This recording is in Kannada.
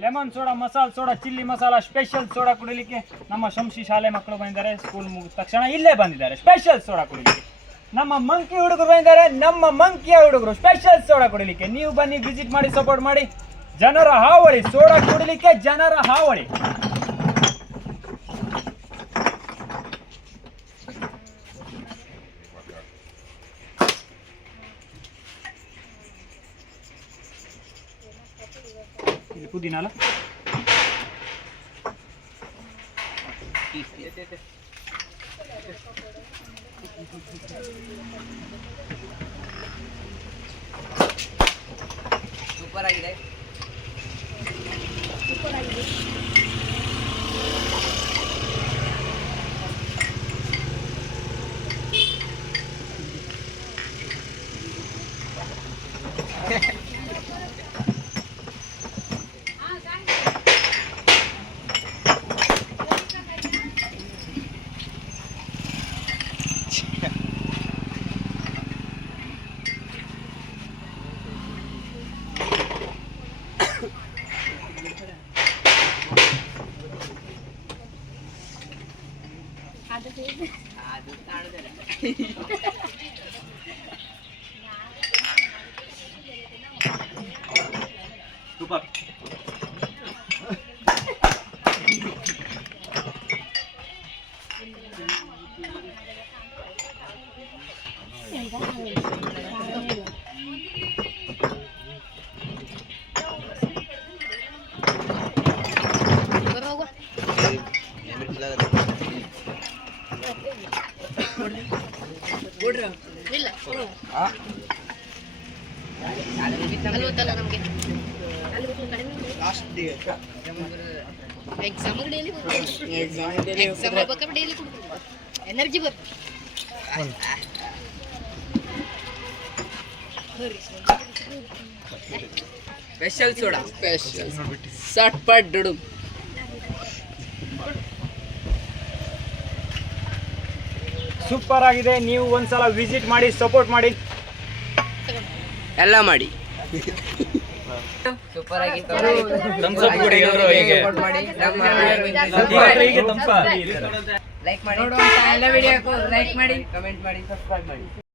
Lemon soda, masala soda, chilli masala, special soda ಕುಡಿಲಿಕ್ಕೆ ನಮ್ಮ ಶಂಶಿ ಶಾಲೆ ಮಕ್ಕಳು ಬಂದಿದ್ದಾರೆ. ಸ್ಕೂಲ್ ಮುಗಿದ ತಕ್ಷಣ ಇಲ್ಲೇ ಬಂದಿದ್ದಾರೆ ಸ್ಪೆಷಲ್ ಸೋಡಾ ಕುಡಿಲಿಕ್ಕೆ. ನಮ್ಮ ಮಂಕಿ ಹುಡುಗರು ಬಂದಿದ್ದಾರೆ, ನಮ್ಮ ಮಂಕಿಯ ಹುಡುಗರು ಸ್ಪೆಷಲ್ ಸೋಡಾ ಕುಡಿಲಿಕ್ಕೆ. ನೀವು ಬನ್ನಿ, ವಿಸಿಟ್ ಮಾಡಿ, ಸಪೋರ್ಟ್ ಮಾಡಿ. ಜನರ ಹಾವಳಿ ಸೋಡಾ ಕುಡಿಲಿಕ್ಕೆ, ಜನರ ಹಾವಳಿ. ಇಲ್ಲಿ ಪುದೀನ ಅಲ್ಲ, ಸೂಪರ್ ಆಗಿದೆ. ಸೂಪರ್. ಎನರ್ಜಿ ಬರ್ ಸ್ಪೆಷಲ್ ಸೋಡಾ, ಸ್ಪೆಷಲ್ ಸಟ್ಪಟ್ ಡುಡು. ಸೂಪರ್ ಆಗಿದೆ. ನೀವು ಒಂದ್ಸಲ ವಿಸಿಟ್ ಮಾಡಿ, ಸಪೋರ್ಟ್ ಮಾಡಿ, ಎಲ್ಲ ಮಾಡಿ. ಸೂಪರ್ ಆಗಿತ್ತು. ಲೈಕ್ ಮಾಡಿ, ಎಲ್ಲ ವಿಡಿಯೋಕ್ಕೂ ಲೈಕ್ ಮಾಡಿ, ಕಮೆಂಟ್ ಮಾಡಿ, ಸಬ್ಸ್ಕ್ರೈಬ್ ಮಾಡಿ.